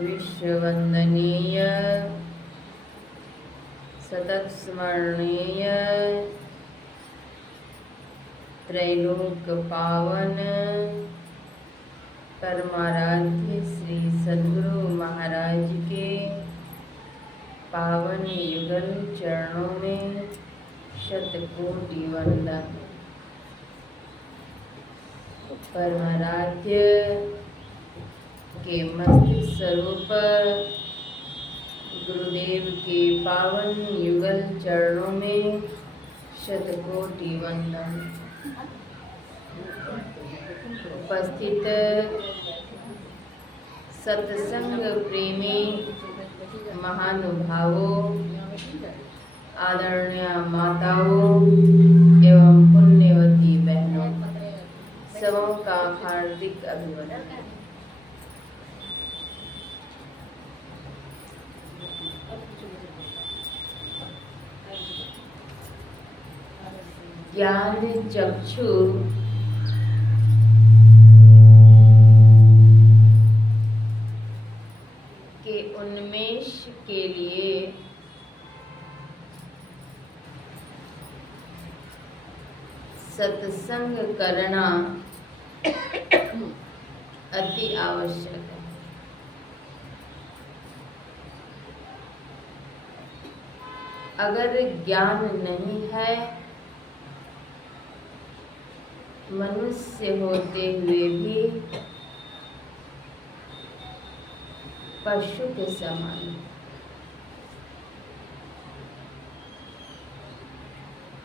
विश्ववंदनीय सतत स्मरणीय त्रैलोक पावन परमाराध्य श्री सद्गुरु महाराज के पावन युगल चरणों में शतकोटि वंदन। परमाराध्य के मस्तिष्क स्वरूप गुरुदेव के पावन युगल चरणों में शतकोटि वंदन। उपस्थित सत्संग प्रेमी महानुभावों, आदरणीय माताओं एवं पुण्यवती बहनों, सबों का हार्दिक अभिनंदन। ज्ञान चक्षु के उन्मेष के लिए सत्संग करना अति आवश्यक है। अगर ज्ञान नहीं है, मनुष्य होते हुए भी पशु के समान,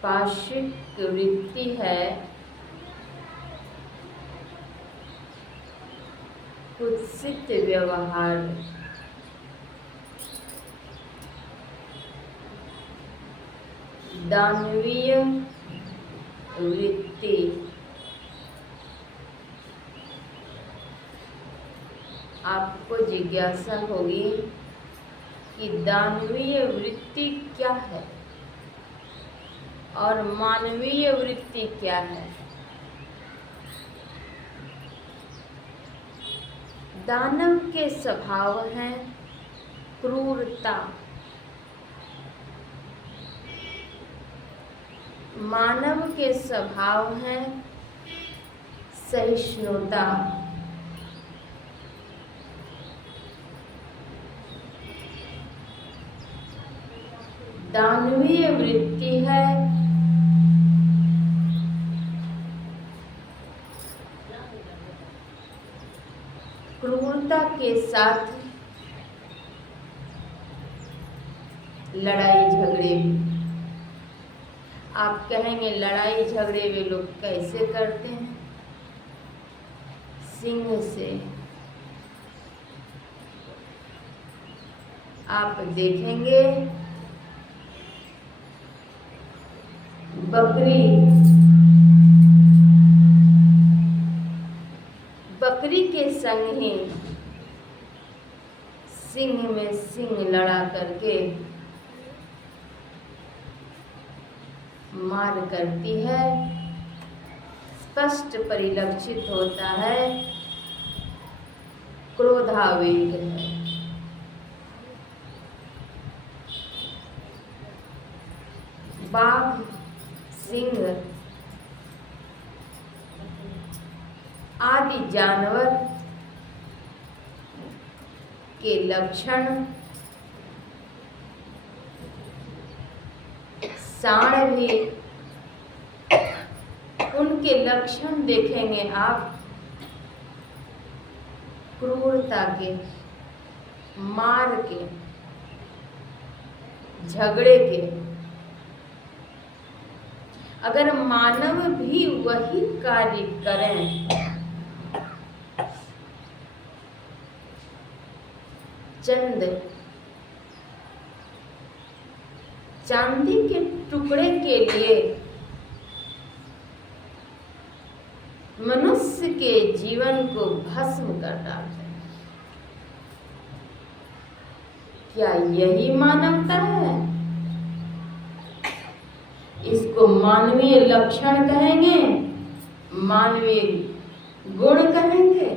पाशिक वृत्ति है, कुत्सित व्यवहार, दानवीय वृत्ति, आपको जिज्ञासा होगी कि दानवीय वृत्ति क्या है और मानवीय वृत्ति क्या है। दानव के स्वभाव हैं क्रूरता, मानव के स्वभाव हैं सहिष्णुता। दानवीय वृत्ति है क्रूरता के साथ लड़ाई झगड़े। आप कहेंगे लड़ाई झगड़े वे लोग कैसे करते हैं? सिंह से। आप देखेंगे बकरी के संग ही सिंह में सिंह लड़ा करके मार करती है। स्पष्ट परिलक्षित होता है क्रोधावेग है। बाघ, सिंह आदि जानवर के लक्षण, सांड भी, उनके लक्षण देखेंगे आप क्रूरता के, मार के, झगड़े के। अगर मानव भी वही कार्य करें, चंद चांदी के टुकड़े के लिए मनुष्य के जीवन को भस्म कर डालते हैं, क्या यही मानवता है? इसको मानवीय लक्षण कहेंगे, मानवीय गुण कहेंगे।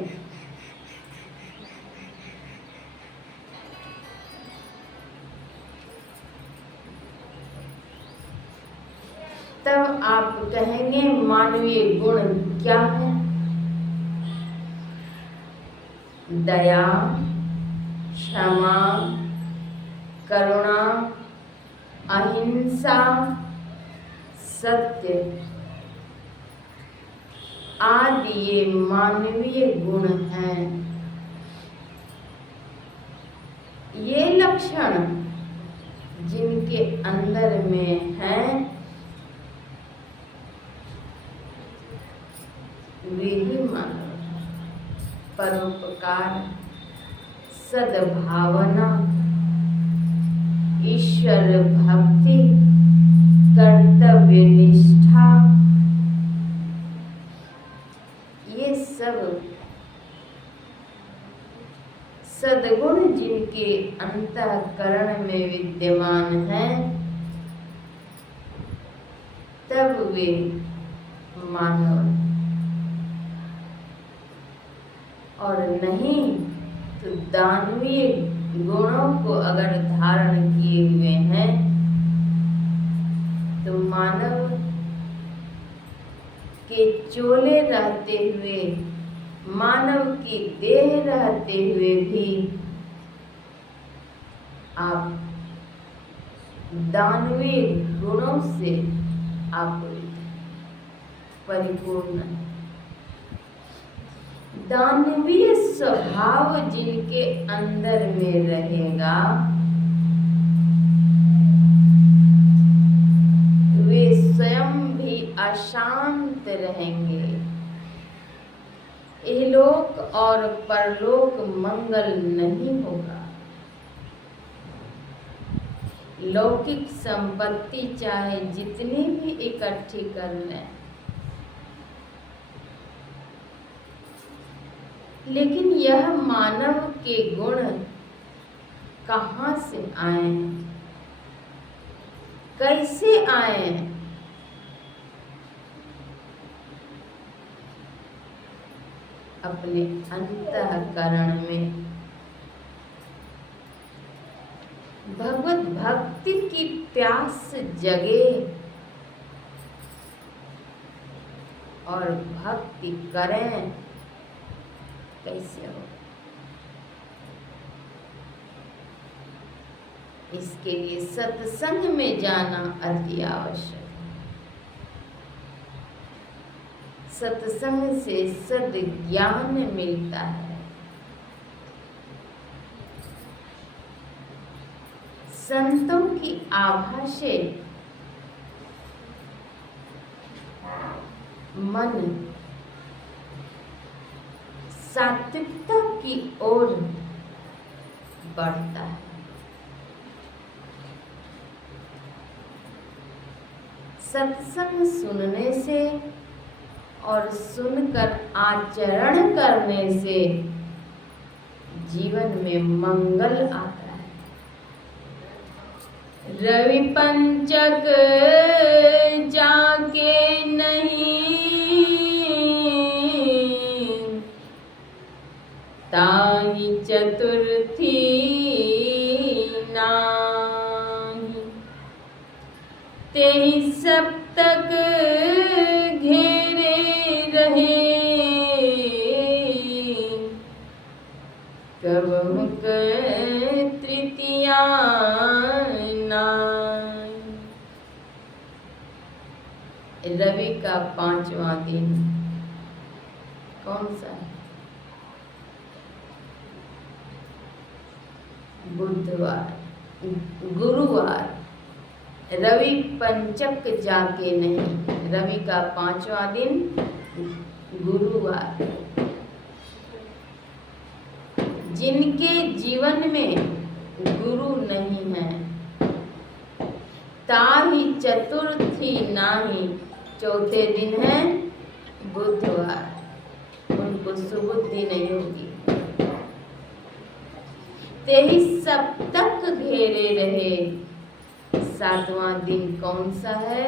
तब आप कहेंगे मानवीय गुण क्या है? दया, क्षमा, करुणा, अहिंसा, सत्य आदि ये मानवीय गुण हैं। ये लक्षण जिनके अंदर में हैं वे ही मानव। परोपकार, सद्भावना, ईश्वर भक्ति, कर्तव्य निष्ठा, ये सब सद्गुण जिनके अंतःकरण में विद्यमान हैं, तब वे मानव। और नहीं तो दानवीय गुणों को अगर धारण किए हुए हैं तो मानव के चोले रहते हुए, मानव की देह रहते हुए भी आप दानवीय गुणों से आपूरित परिपूर्ण। दानवीय स्वभाव जिनके अंदर में रहेगा वे स्वयं भी अशांत रहेंगे। इहलोक और परलोक मंगल नहीं होगा। लौकिक संपत्ति चाहे जितनी भी इकट्ठी कर लें, लेकिन यह मानव के गुण कहाँ से आए, कैसे आए? अपने अंतःकरण में भगवत भक्ति की प्यास जगे और भक्ति करें। कैसे हो? इसके लिए सत्संग में जाना अति आवश्यक है। सत्संग से सद्ज्ञान मिलता है। संतों की आभाषें मन सात्विकता की ओर बढ़ता है। सत्संग सुनने से और सुनकर आचरण करने से जीवन में मंगल आता है। रवि पंचक जाके नहीं, ताहि चतुर्थी नाही, तेहि सप्तक घेरे रहे, कबहु तृतीया नाई। रवि का 5वां दिन कौन सा है? बुधवार, गुरुवार। रवि पंचक जाके नहीं, रवि का 5वां दिन गुरुवार। जिनके जीवन में गुरु नहीं है, ताहि चतुर्थी नाही, चौथे दिन है बुधवार, उनको सुबुद्धि नहीं होगी। तेहि सप्तक घेरे रहे, 7वां दिन कौन सा है?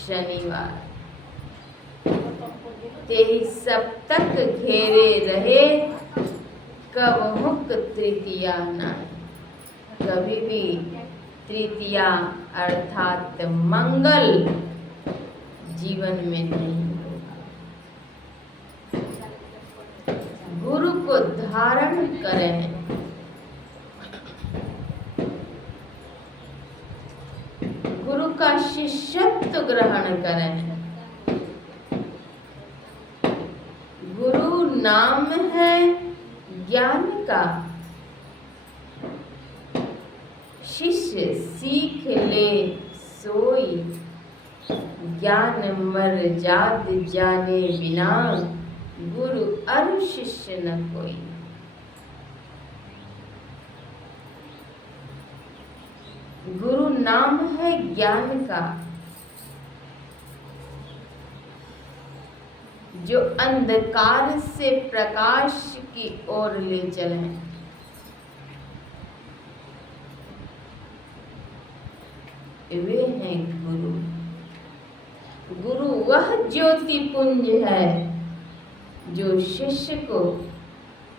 शनिवार। तेहि सप्तक घेरे रहे, कबहु तृतीया नाई, कभी भी तृतीया अर्थात मंगल जीवन में नहीं होगा। गुरु को धारण करें, गुरु का शिष्यत्व ग्रहण करें। गुरु नाम है ज्ञान का, शिष्य सीख ले सोई, ज्ञान मर जात जाने बिना, गुरु अरु शिष्य न कोई। गुरु नाम है ज्ञान का, जो अंधकार से प्रकाश की ओर ले चले। वे हैं गुरु। गुरु वह ज्योति पुंज है जो शिष्य को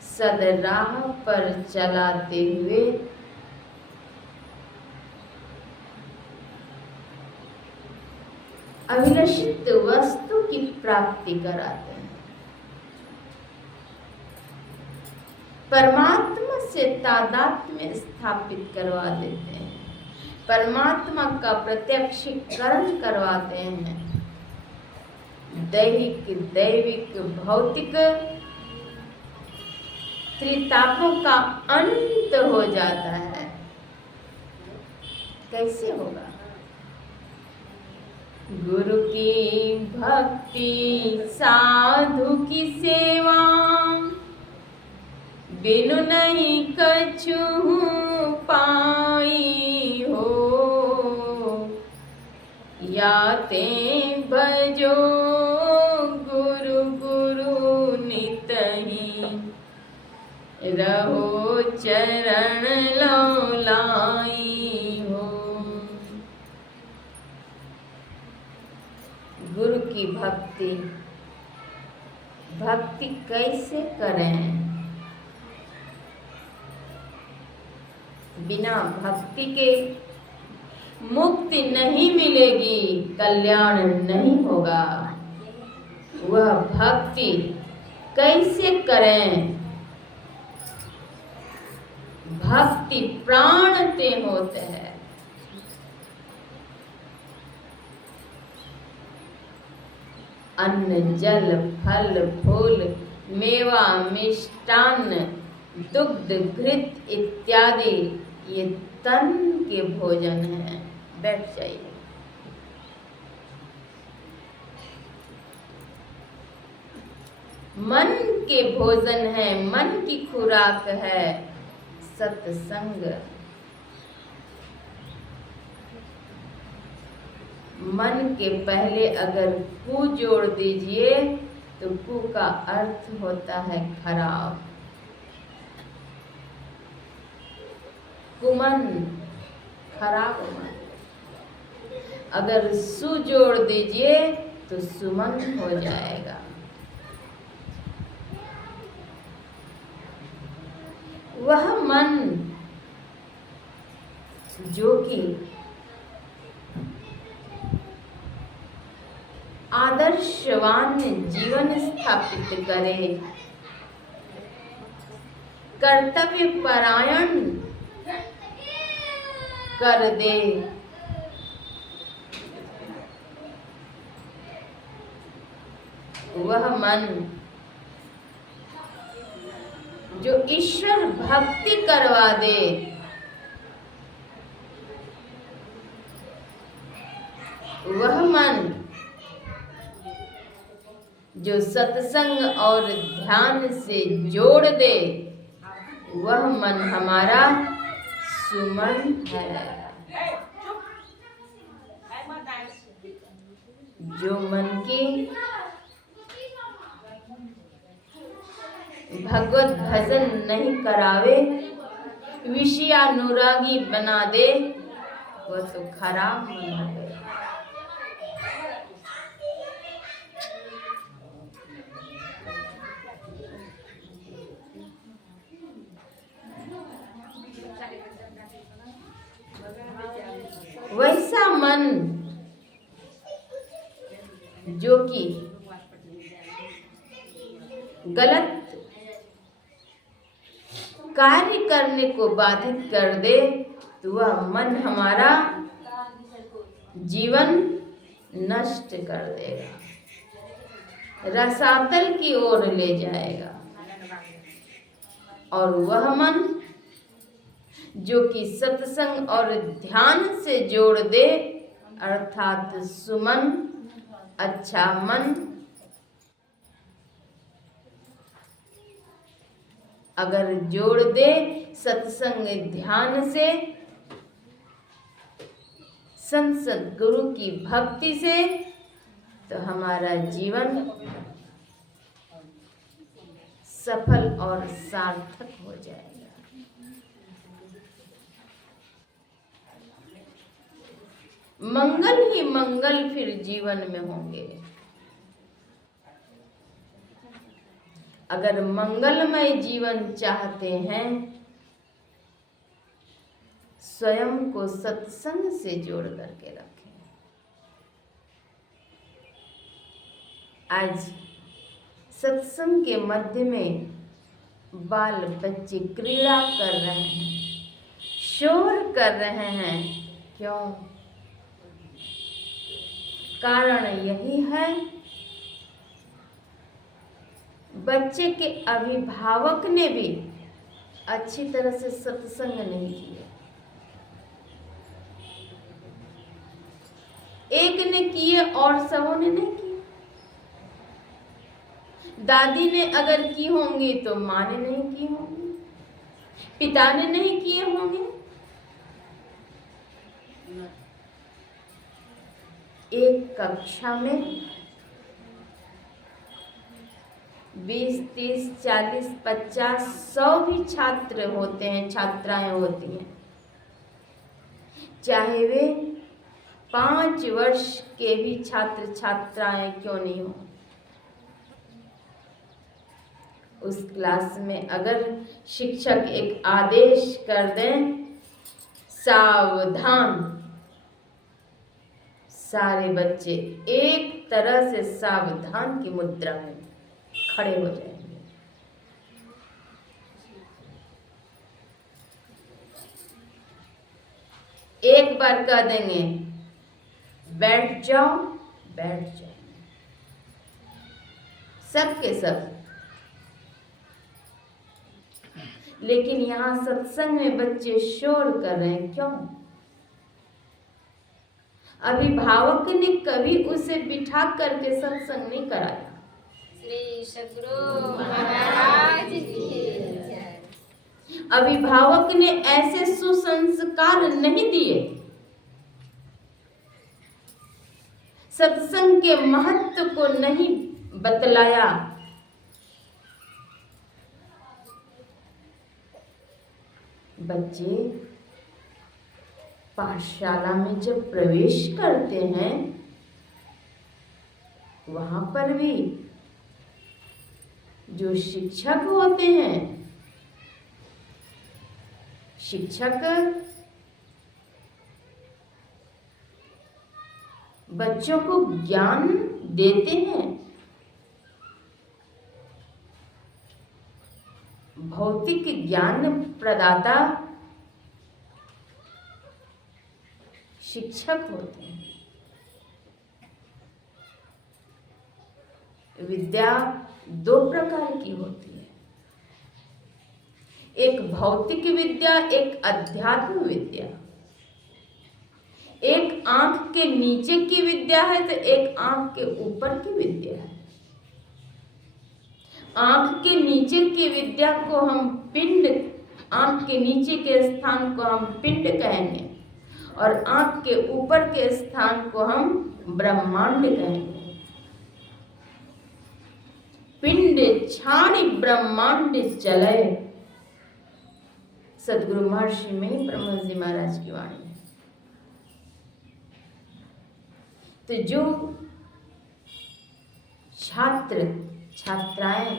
सदराह पर चलाते हुए अविनशित वस्तु की प्राप्ति कराते हैं। परमात्मा से तादात्म्य स्थापित करवा देते हैं, परमात्मा का प्रत्यक्षीकरण करवाते हैं। दैहिक, दैविक, भौतिक त्रितापों का अंत हो जाता है। कैसे होगा? गुरु की भक्ति, साधु की सेवा, बिनु नहीं कछु पाई हो, याते भजो गुरु गुरु नितहि, रहो चरण लौलाई हो। गुरु की भक्ति कैसे करें? बिना भक्ति के मुक्ति नहीं मिलेगी, कल्याण नहीं होगा। वह भक्ति कैसे करें? भक्ति प्राण ते होते हैं। अन्न जल फल फूल मेवा मिष्टान्न दुग्ध घृत इत्यादि ये तन के भोजन है। बैठ जाइए। मन के भोजन है, मन की खुराक है सत्संग। मन के पहले अगर कु जोड़ दीजिए तो कु का अर्थ होता है खराब। कुमन खराब मन। अगर सु जोड़ दीजिए तो सुमन हो जाएगा। वह मन जो कि आदर्शवान जीवन स्थापित करे, कर्तव्य परायण कर दे, वह मन जो ईश्वर भक्ति करवा दे, वह मन जो सत्संग और ध्यान से जोड़ दे, वह मन हमारा सुमन है। जो मन की भगवत भजन नहीं करावे, विषयानुरागी बना दे, वह तो खराब मन हो गया। वैसा मन जो कि गलत कार्य करने को बाधित कर दे, तो वह मन हमारा जीवन नष्ट कर देगा, रसातल की ओर ले जाएगा। और वह मन जो कि सत्संग और ध्यान से जोड़ दे, अर्थात सुमन, अच्छा मन, अगर जोड़ दे सत्संग ध्यान से, संत सद्गुरु की भक्ति से, तो हमारा जीवन सफल और सार्थक हो जाएगा। मंगल ही मंगल फिर जीवन में होंगे। अगर मंगलमय जीवन चाहते हैं, स्वयं को सत्संग से जोड़ करके रखें। आज सत्संग के मध्य में बाल बच्चे क्रीड़ा कर रहे हैं, शोर कर रहे हैं। क्यों? कारण यही है, बच्चे के अभिभावक ने भी अच्छी तरह से सत्संग नहीं किया। एक ने किए और सबों ने नहीं किए। दादी ने अगर की होंगी तो माँ ने नहीं की होंगी, पिता ने नहीं किए होंगे। एक कक्षा में 20, 30, 40, 50, 100 भी छात्र होते हैं, छात्राएं होती हैं। चाहे वे 5 वर्ष के भी छात्र छात्राएं क्यों नहीं हो, उस क्लास में अगर शिक्षक एक आदेश कर दें, सावधान, सारे बच्चे एक तरह से सावधान की मुद्रा में खड़े हो जाएंगे। एक बार कह देंगे बैठ जाओ, बैठ जाएंगे सब के सब। लेकिन यहाँ सत्संग में बच्चे शोर कर रहे हैं, क्यों? अभिभावक ने कभी उसे बिठा करके सत्संग नहीं कराया। श्री सद्गुरु महाराज की जय। अभिभावक ने ऐसे सुसंस्कार नहीं दिए, सत्संग के महत्व को नहीं बतलाया। बच्चे पाठशाला में जब प्रवेश करते हैं, वहां पर भी जो शिक्षक होते हैं, शिक्षक बच्चों को ज्ञान देते हैं। भौतिक ज्ञान प्रदाता शिक्षक होते हैं। विद्या 2 प्रकार की होती है, एक भौतिक विद्या, एक अध्यात्म विद्या। एक आंख के नीचे की विद्या है तो एक आंख के ऊपर की विद्या है। आंख के नीचे की विद्या को हम पिंड, आंख के नीचे के स्थान को हम पिंड कहेंगे और आंख के ऊपर के स्थान को हम ब्रह्मांड कहेंगे। पिंड छाड़ी ब्रह्मांड चले, सदगुरु महर्षि में ब्रह्म जी महाराज की वाणी है। तो जो छात्र छात्राएं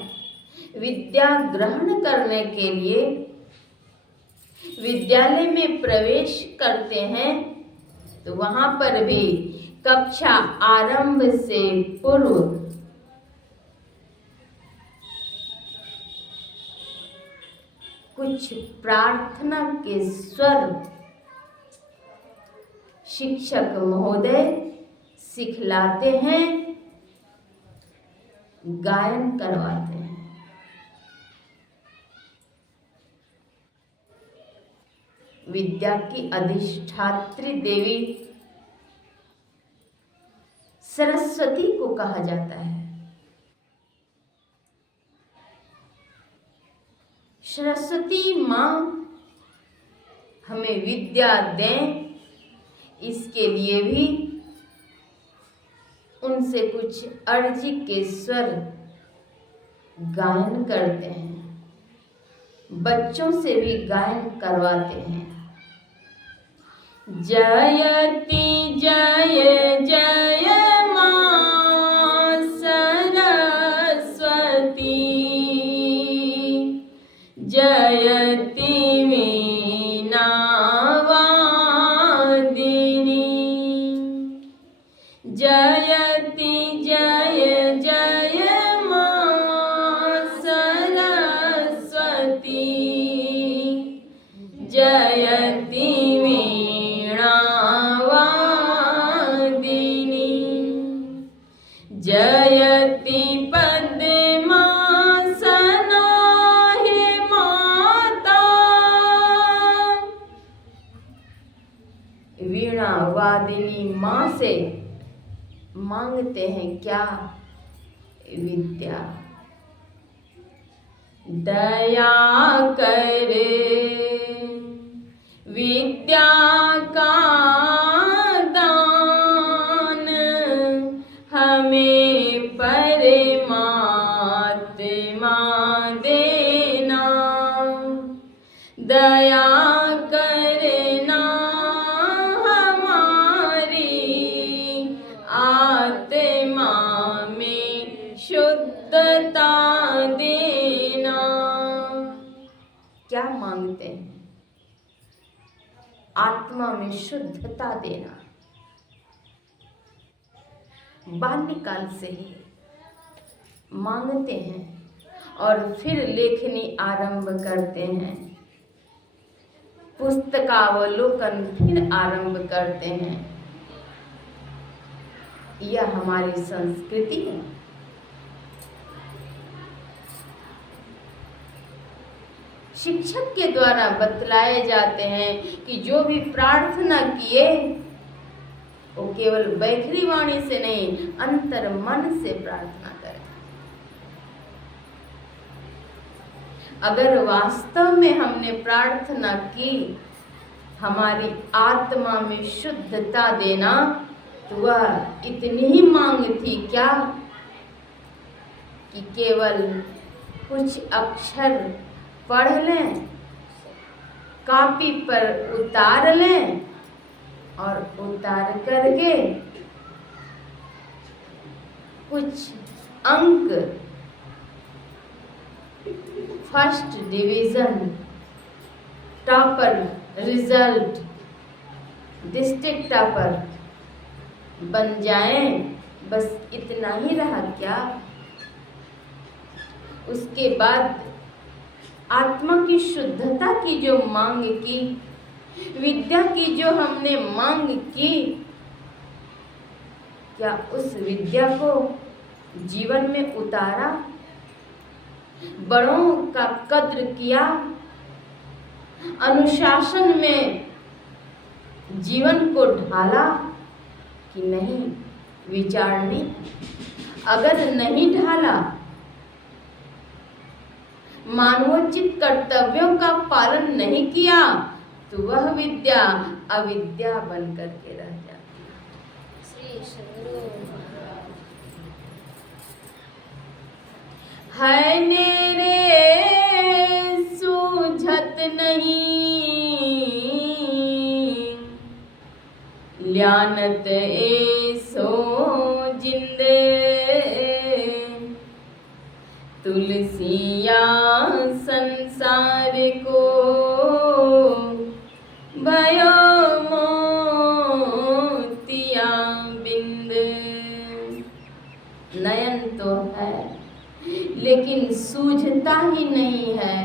विद्या ग्रहण करने के लिए विद्यालय में प्रवेश करते हैं, तो वहां पर भी कक्षा आरंभ से पूर्व कुछ प्रार्थना के स्वर शिक्षक महोदय सिखलाते हैं, गायन करवाते हैं। विद्या की अधिष्ठात्री देवी सरस्वती को कहा जाता है। सरस्वती माँ हमें विद्या दें, इसके लिए भी उनसे कुछ अर्जी के स्वर गायन करते हैं, बच्चों से भी गायन करवाते हैं। जयति जय जय माँ सरस्वती, जयति वीणा वादिनी, जयति जय जय माँ सरस्वती, जयति वीणा वादिनी, जयति पद्मासना हे माता। वीणा वादिनी माँ से मांगते हैं क्या? विद्या। दया करे विद्या का दान, हमें परमात्मा देना। दया करना हमारी आत्मा में शुद्धता देना। बाल्यकाल से ही मांगते हैं और फिर लेखनी आरंभ करते हैं, पुस्तकावलोकन फिर आरंभ करते हैं। यह हमारी संस्कृति है। शिक्षक के द्वारा बतलाए जाते हैं कि जो भी प्रार्थना किए वो केवल बैखरी वाणी से नहीं, अंतर मन से प्रार्थना करें। अगर वास्तव में हमने प्रार्थना की, हमारी आत्मा में शुद्धता देना, तो वह इतनी ही मांग थी क्या कि केवल कुछ अक्षर पढ़ लें, कॉपी पर उतार लें और उतार करके कुछ अंक, first division, topper result, district topper बन जाएं, बस इतना ही रहा क्या? उसके बाद आत्मा की शुद्धता की जो मांग की, विद्या की जो हमने मांग की, क्या उस विद्या को जीवन में उतारा? बड़ों का कद्र किया? अनुशासन में जीवन को ढाला कि नहीं? विचारने अगर नहीं ढाला, मानवोचित कर्तव्यों का पालन नहीं किया, तो वह विद्या अविद्या बन करके रह जाती श्री सद्गुरु है। नेरे सूझत नहीं, ल्यानत ऐसो जिंदे, तुलसिया संसार को भयो मोतिया बिंद। नयन तो है लेकिन सूझता ही नहीं है,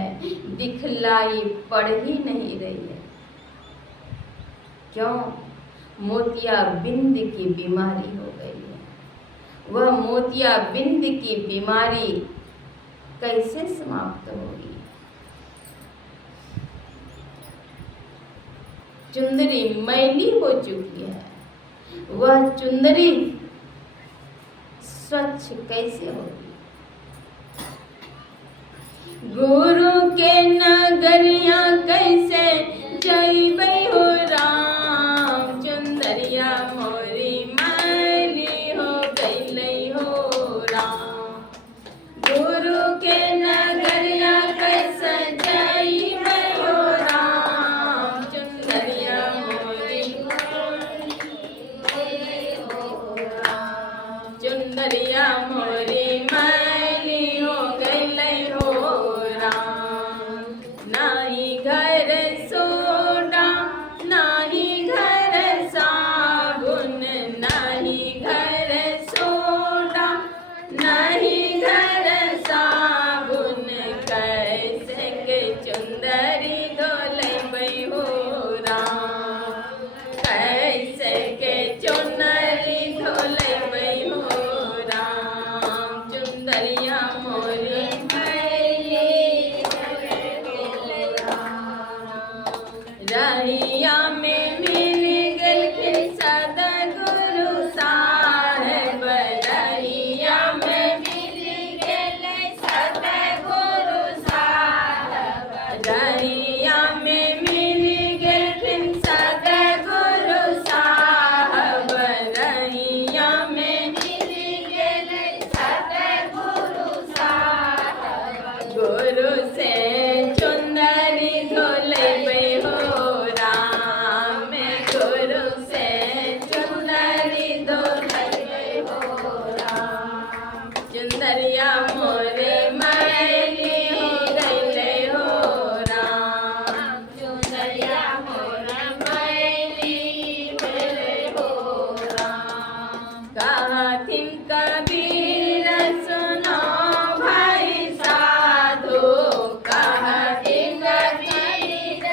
दिखलाई पड़ ही नहीं रही है। क्यों? मोतिया बिंद की बीमारी हो गई है। वह मोतिया बिंद की बीमारी कैसे समाप्त होगी? चुंदरी मैली हो चुकी है, वह चुंदरी स्वच्छ कैसे होगी? गुरु के नगरिया कैसे जइबै हो राम, चुंदरिया मोरी मैली हो गइलै हो राम। गुरु के नगरिया कैसे जइबै हो राम, चुंदरिया मोरी मैली हो राम। चुंदरिया मोरी मैली हो गइलै हो राम। नाही घर सोडा, नाही घर साबुन, नाही घर सोडा, नहीं घर साबुन, कैसे के चुंदरी धोलै हो राम। कैसे के चुनरी धोलै हो राम। कहथिन कबीर सुनो भाई साधु, कहथिन कबीर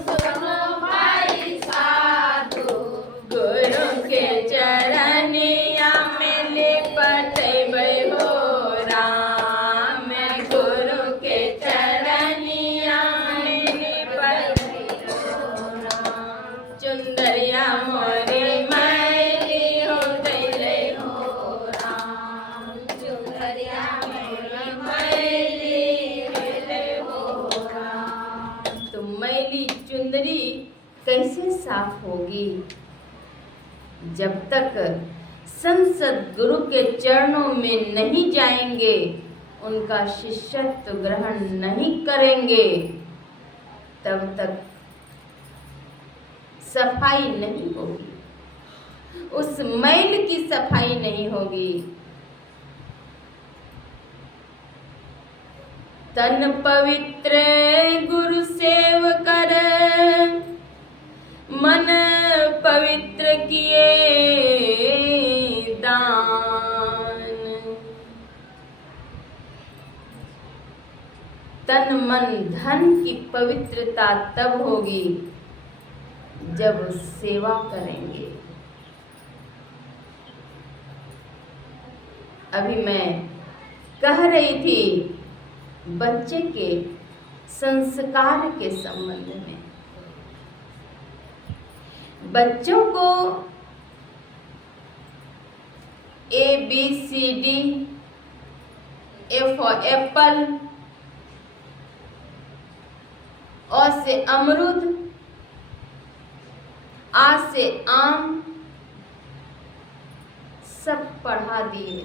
सुनो भाई साधु, गुरु के चरनिया में लिपटबै हो राम, गुरु के चरनिया में लिपटबै हो राम, चुंदरिया मोरे मैली हो गइले हो राम, चुंदरिया मोरे मैली गइले हो राम। तो मैली चुंदरी कैसे साफ होगी? जब तक संसद गुरु के चरणों में नहीं जाएंगे, उनका शिष्यत्व ग्रहण नहीं करेंगे, तब तक सफाई नहीं होगी, उस मैल की सफाई नहीं होगी। तन पवित्र गुरु सेव कर, मन पवित्र किए दान। तन मन धन की पवित्रता तब होगी जब सेवा करेंगे। अभी मैं कह रही थी बच्चे के संस्कार के संबंध में। बच्चों को ABCD, A for Apple, O से अमरूद, आ से आम सब पढ़ा दिए,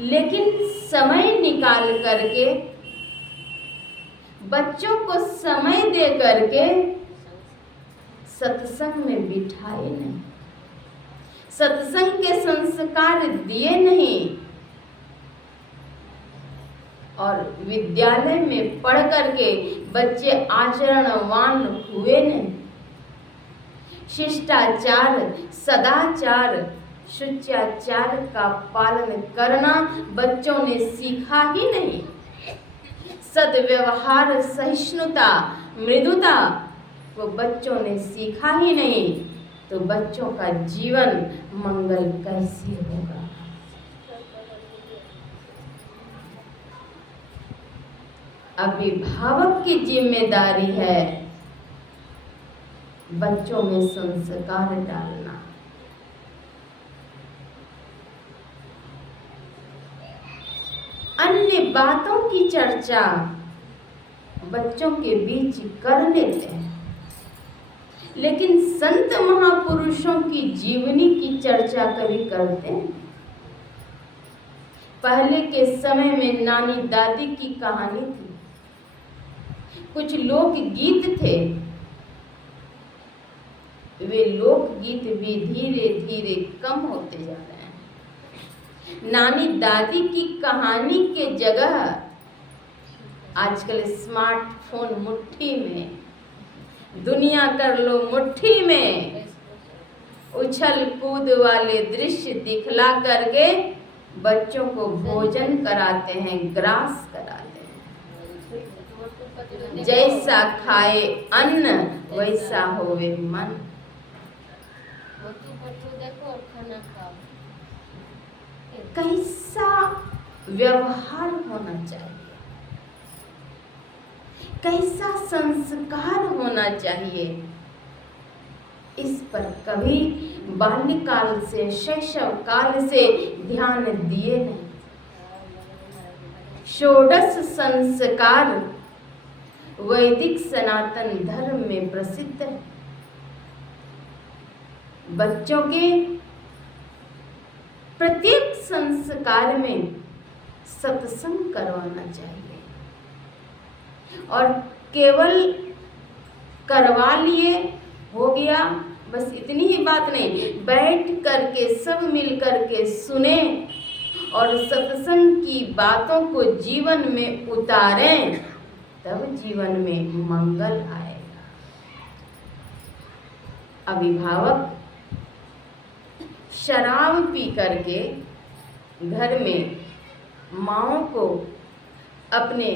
लेकिन समय निकाल करके, बच्चों को समय दे करके सत्संग में बिठाए नहीं, सत्संग के संस्कार दिए नहीं, और विद्यालय में पढ़ करके बच्चे आचरणवान हुए नहीं। शिष्टाचार, सदाचार, शुचाचार का पालन करना बच्चों ने सीखा ही नहीं। सद्व्यवहार, सहिष्णुता, मृदुता वो बच्चों ने सीखा ही नहीं, तो बच्चों का जीवन मंगल कैसे होगा? अभिभावक की जिम्मेदारी है बच्चों में संस्कार डालना। अन्य बातों की चर्चा बच्चों के बीच कर लेते हैं, लेकिन संत महापुरुषों की जीवनी की चर्चा कभी करते हैं? पहले के समय में नानी दादी की कहानी थी, कुछ लोक गीत थे, वे लोक गीत भी धीरे धीरे कम होते जा रहे हैं। नानी दादी की कहानी के जगह आजकल स्मार्टफोन मुट्ठी में, दुनिया कर लो मुट्ठी में, उछल कूद वाले दृश्य दिखला करके बच्चों को भोजन कराते हैं, ग्रास कराते हैं। जैसा खाए अन्न वैसा होवे मन। देखो और खाना खाओ। कैसा व्यवहार होना चाहिए, कैसा संस्कार होना चाहिए, इस पर कभी बाल्यकाल से, शैशव काल से ध्यान दिए नहीं। षोडश संस्कार वैदिक सनातन धर्म में प्रसिद्ध है। बच्चों के प्रत्येक संस्कार में सत्संग करवाना चाहिए, और केवल करवा लिए हो गया बस इतनी ही बात नहीं, बैठ करके सब मिल करके सुने और सत्संग की बातों को जीवन में उतारें, तब जीवन में मंगल आएगा। अभिभावक शराब पी करके घर में माँओं को अपने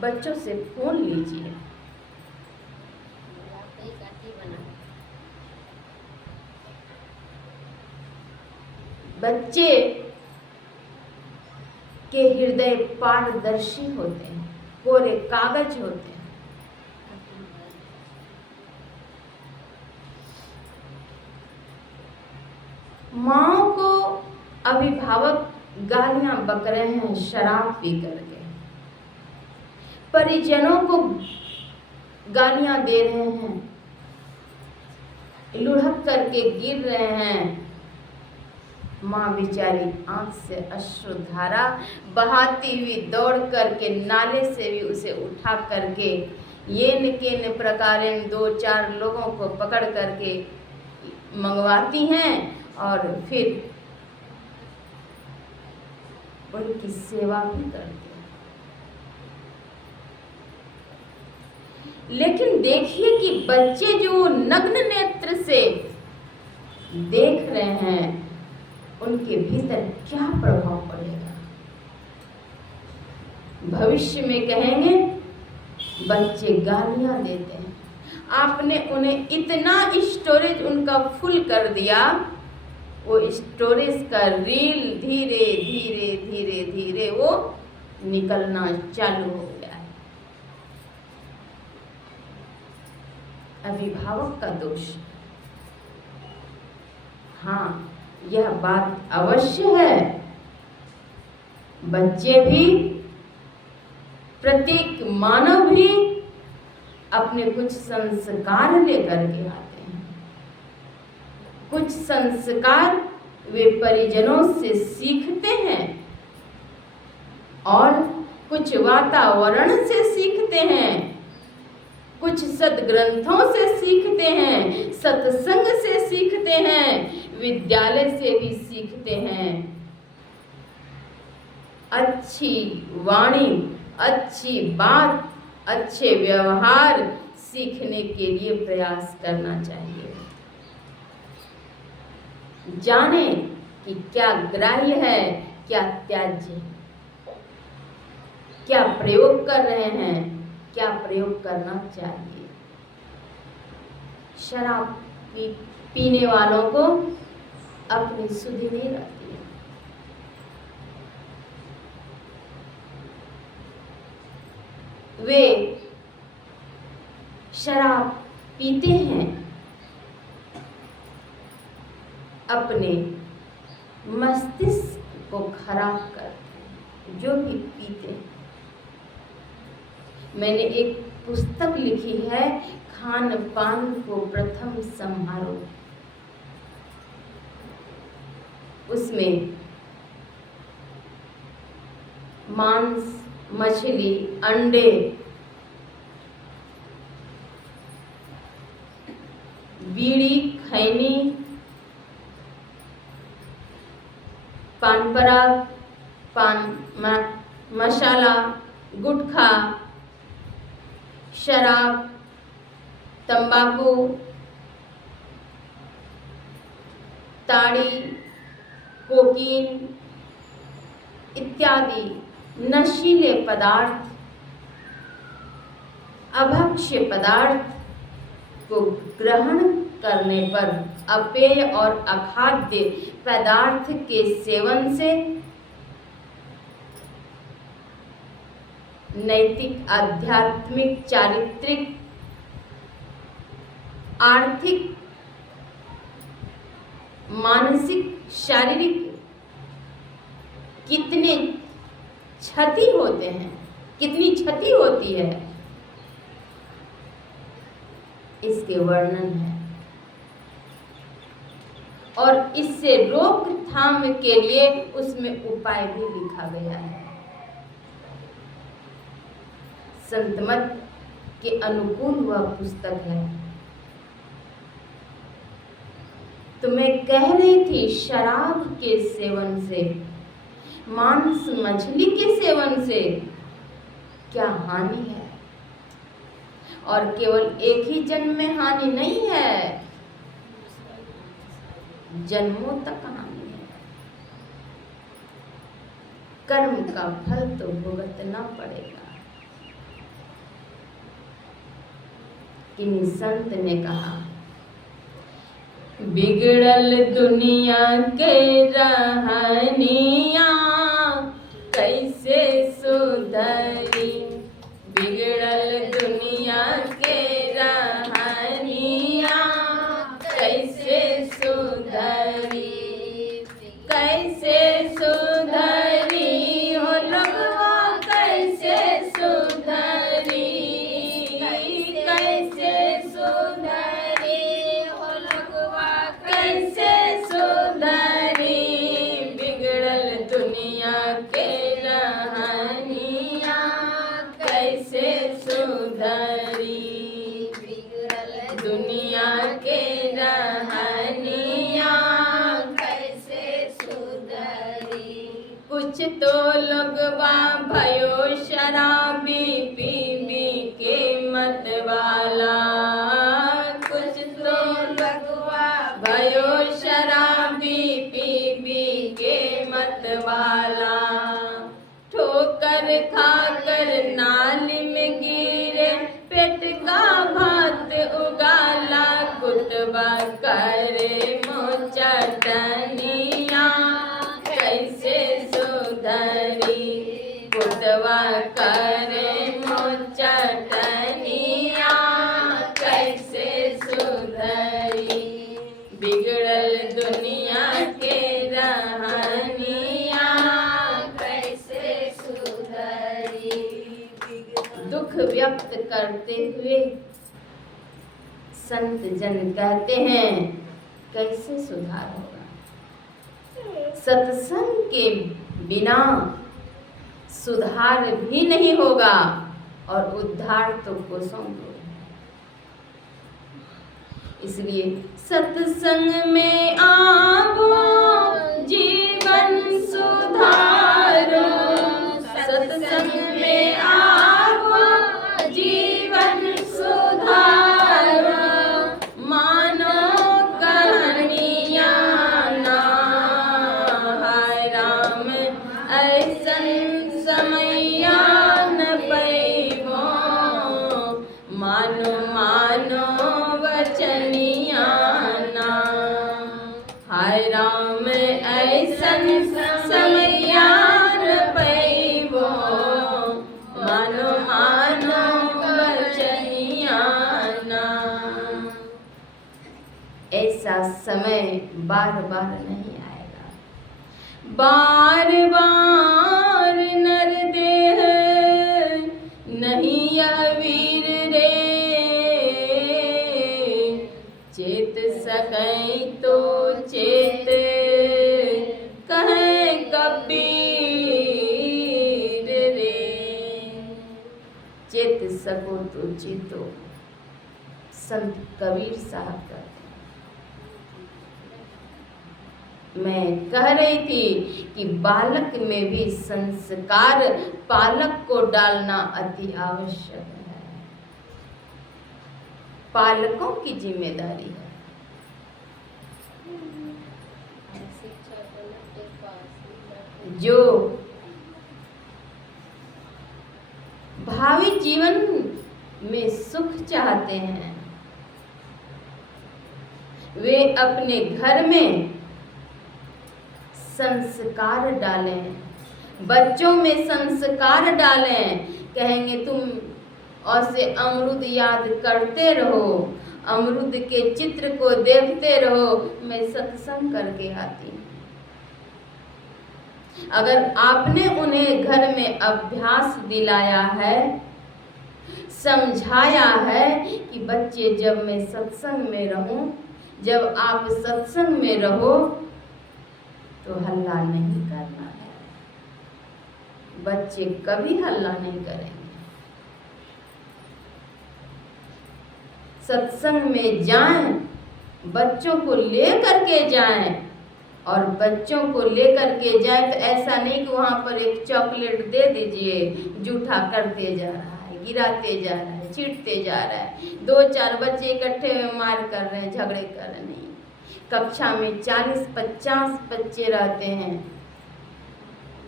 बच्चों से फोन लीजिए। आपका ही काटी बना। बच्चे के हृदय पारदर्शी होते हैं, कोरे कागज होते हैं। माँओं को अभिभावक गालियां बक रहे हैं शराब पी करके, परिजनों को गालियां दे रहे हैं, लुढ़क करके गिर रहे हैं। माँ बेचारी आंख से अश्रुधारा बहाती हुई दौड़ करके नाले से भी उसे उठा करके ये न प्रकारेण 2-4 लोगों को पकड़ करके मंगवाती हैं और फिर उनकी सेवा भी करती हैं। लेकिन देखिए कि बच्चे जो नग्न नेत्र से देख रहे हैं उनके भीतर क्या प्रभाव पड़ेगा। भविष्य में कहेंगे बच्चे गालियां देते हैं, आपने उन्हें इतना स्टोरेज उनका फुल कर दिया, वो स्टोरेज का रील धीरे धीरे धीरे धीरे वो निकलना चालू हो गया है। अभिभावक का दोष। हाँ, यह बात अवश्य है, बच्चे भी, प्रत्येक मानव भी अपने कुछ संस्कार लेकर के आते हैं। कुछ संस्कार वे परिजनों से सीखते हैं और कुछ वातावरण से सीखते हैं, कुछ सद्ग्रंथों से सीखते हैं, सत्संग से सीखते हैं, विद्यालय से भी सीखते हैं। अच्छी वाणी, अच्छी बात, अच्छे व्यवहार सीखने के लिए प्रयास करना चाहिए। जाने कि क्या ग्राह्य है, क्या त्याज्य है, क्या प्रयोग कर रहे हैं, क्या प्रयोग करना चाहिए। शराब पीने वालों को अपनी सुधि नहीं रहती है। वे शराब पीते हैं अपने मस्तिष्क को खराब करते, जो भी पीते हैं। मैंने एक पुस्तक लिखी है, खान पान को प्रथम संभालो। उसमें मांस, मछली, अंडे, बीड़ी, खैनी, पान पराग, पान मसाला, गुटखा, शराब, तंबाकू, ताड़ी, कोकीन इत्यादि नशीले पदार्थ, अभक्ष्य पदार्थ को ग्रहण करने पर अपेय और अखाद्य पदार्थ के सेवन से नैतिक, आध्यात्मिक, चारित्रिक, आर्थिक, मानसिक, शारीरिक कितने क्षति होते हैं, कितनी क्षति होती है, इसके वर्णन है। और इससे रोकथाम के लिए उसमें उपाय भी लिखा गया है। संत मत के अनुकूल वह पुस्तक है। तो मैं कह रही थी, शराब के सेवन से, मांस मछली के सेवन से क्या हानि है। और केवल एक ही जन्म में हानि नहीं है, जन्मों तक हानि है। कर्म का फल तो भुगतना पड़ेगा। किन्हीं संत ने कहा, बिगड़ल दुनिया के रहनिया कैसे सुधरी, बिगड़ल दुनिया के रहनिया कैसे सुधरी, कैसे सुधरी हो लगवा कैसे सुधरी, कैसे सुधरी हो लगवा कैसे सुधरी, बिगड़ल दुनिया के रहनिया कैसे सुधरी, बिगड़ल दुनिया के रहनिया कैसे सुधरी। कुछ तो लगवा भयो शराबी पी पी के मत वाला, कुछ तो लगवा भयो शराबी पी पी के मत वाला, ठोकर खाकर नाली में गिरे पेट का भात उगाला, कुतबा करे मोचटनिया कैसे सुधरी, कुतबा करे मोचटनिया कैसे सुधरी, बिगड़ल दुनिया के रहनिया कैसे सुधरी। दुख व्यक्त करते हुए संत जन कहते हैं कैसे सुधार होगा। सत्संग के बिना सुधार भी नहीं होगा और उद्धार तो कोसों दूर है। इसलिए सत्संग में आवो जीवन सुधारो, सत्संग में आवो जीवन सुधारो, मानो कहानियाँ ना हाय राम ऐसन समैया न पैबो, मानो मानो वचनिया ना हाय राम ऐसन समैया न पैबो, मानो मानो वचनिया ना। ऐसा समय बार बार नहीं आएगा। बार बार नर देह नहीं यह वीर रे, चेत सकै तो चेत कहे कबीर रे, चेत सको तो चेतो, संत कबीर साहब कहते हैं। मैं कह रही थी कि बालक में भी संस्कार पालक को डालना अति आवश्यक है, पालकों की जिम्मेदारी है। जो भावी जीवन में सुख चाहते हैं वे अपने घर में संस्कार डालें, बच्चों में संस्कार डालें। कहेंगे तुम ऐसे अमरूद याद करते रहो, अमरूद के चित्र को देखते रहो, मैं सत्संग करके आती हूँ। अगर आपने उन्हें घर में अभ्यास दिलाया है, समझाया है कि बच्चे जब मैं सत्संग में रहूं, जब आप सत्संग में रहो तो हल्ला नहीं करना है, बच्चे कभी हल्ला नहीं करेंगे। सत्संग में जाएं, बच्चों को लेकर के जाएं, और बच्चों को लेकर के जाएं तो ऐसा नहीं कि वहाँ पर एक चॉकलेट दे दीजिए, जूठा करते जा रहा है, गिराते जा रहा है, चीटते जा रहा है, 2-4 बच्चे इकट्ठे मार कर रहे हैं, झगड़े कर रहे हैं। नहीं, कक्षा में 40-50 बच्चे रहते हैं,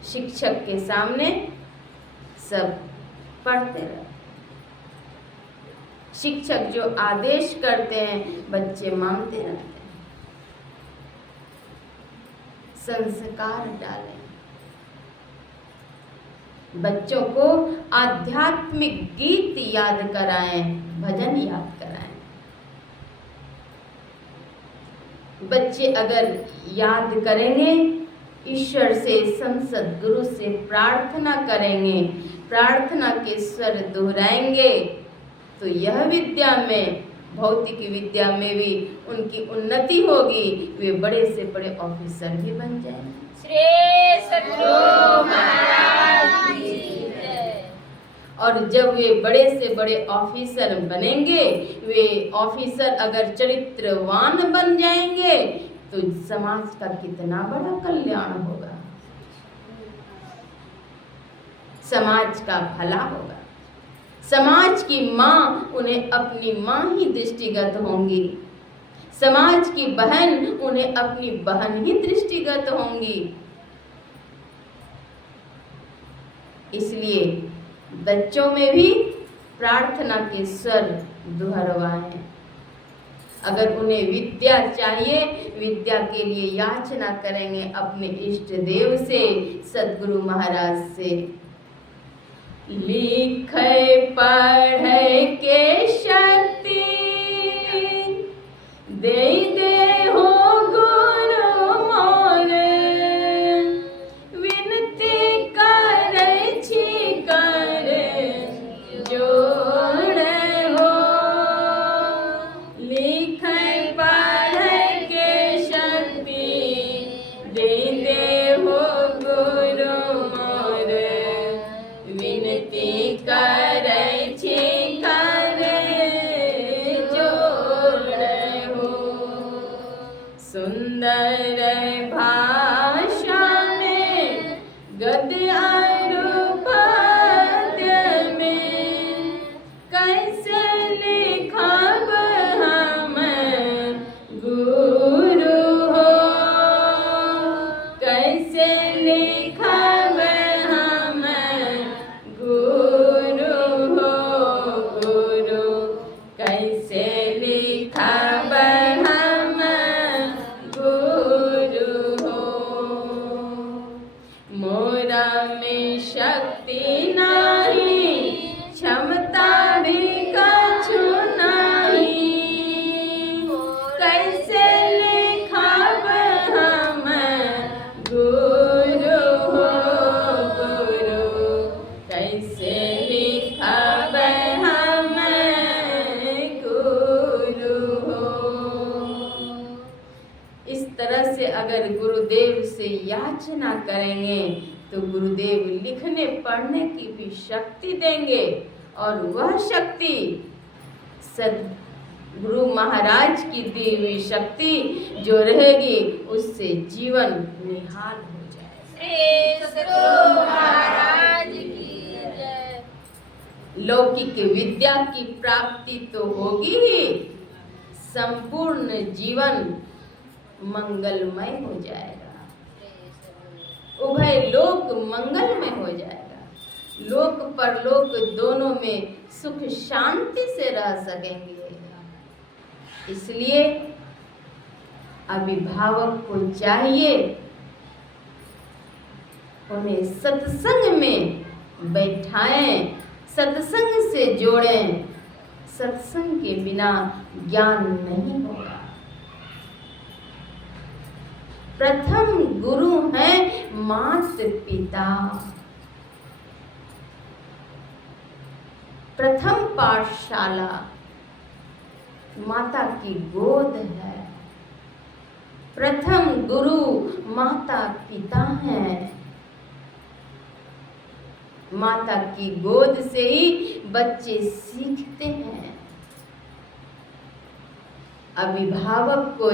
शिक्षक के सामने सब पढ़ते रहते हैं। शिक्षक जो आदेश करते हैं बच्चे मानते रहते हैं। संस्कार डालें, बच्चों को आध्यात्मिक गीत याद कराएं, भजन याद कराएं। बच्चे अगर याद करेंगे, ईश्वर से, संत सद्गुरु से प्रार्थना करेंगे, प्रार्थना के स्वर दोहराएंगे, तो यह विद्या में, भौतिक विद्या में भी उनकी उन्नति होगी। वे बड़े से बड़े ऑफिसर भी बन जाएंगे। श्री सद्गुरु महाराज की जय। और जब वे बड़े से बड़े ऑफिसर बनेंगे, वे ऑफिसर अगर चरित्रवान बन जाएंगे तो समाज का कितना बड़ा कल्याण होगा, समाज का भला होगा। समाज की माँ उन्हें अपनी माँ ही दृष्टिगत होंगी, समाज की बहन उन्हें अपनी बहन ही दृष्टिगत होंगी। इसलिए बच्चों में भी प्रार्थना के स्वर दोहरवाएं। अगर उन्हें विद्या चाहिए, विद्या के लिए याचना करेंगे अपने इष्ट देव से, सद्गुरु महाराज से। लिखे पढ़े के शक्ति दे दे हो गुरु मोर, विनती करे छी कर जोड़े हो। लिखे पढ़े के शक्ति दे दे हो गुरु मोर, विनती करे छी कर जोड़े हो। सुंदर भाषा में गद्य और पद्य में कैसे लिखब हम गुरु हो, कैसे लिखब हम गुरु हो, गुरु कैसे लिखब हम गुरु हो। मोरा में शक्ति नहीं, क्षमता भी कछु नहीं, कैसे लिखब हम गुरु हो, गुरु कैसे लिखब हम गुरु हो। इस तरह से अगर गुरुदेव से याचना करेंगे तो गुरुदेव लिखने पढ़ने की भी शक्ति देंगे, और वह शक्ति सद्गुरु महाराज की दी हुई शक्ति जो रहेगी, उससे जीवन निहाल हो जाएगा। श्री सद्गुरु महाराज की जय। लौकिक विद्या की प्राप्ति तो होगी ही, संपूर्ण जीवन मंगलमय हो जाएगा, उभय लोक मंगलमय हो जाएगा। लोक परलोक दोनों में सुख शांति से रह सकेंगे। इसलिए अभिभावक को चाहिए उन्हें सत्संग में बैठाएं, सत्संग से जोड़ें। सत्संग के बिना ज्ञान नहीं होगा। प्रथम गुरु हैं मात पिता, प्रथम पाठशाला माता की गोद है। प्रथम गुरु माता पिता हैं। माता की गोद से ही बच्चे सीखते हैं। अभिभावक को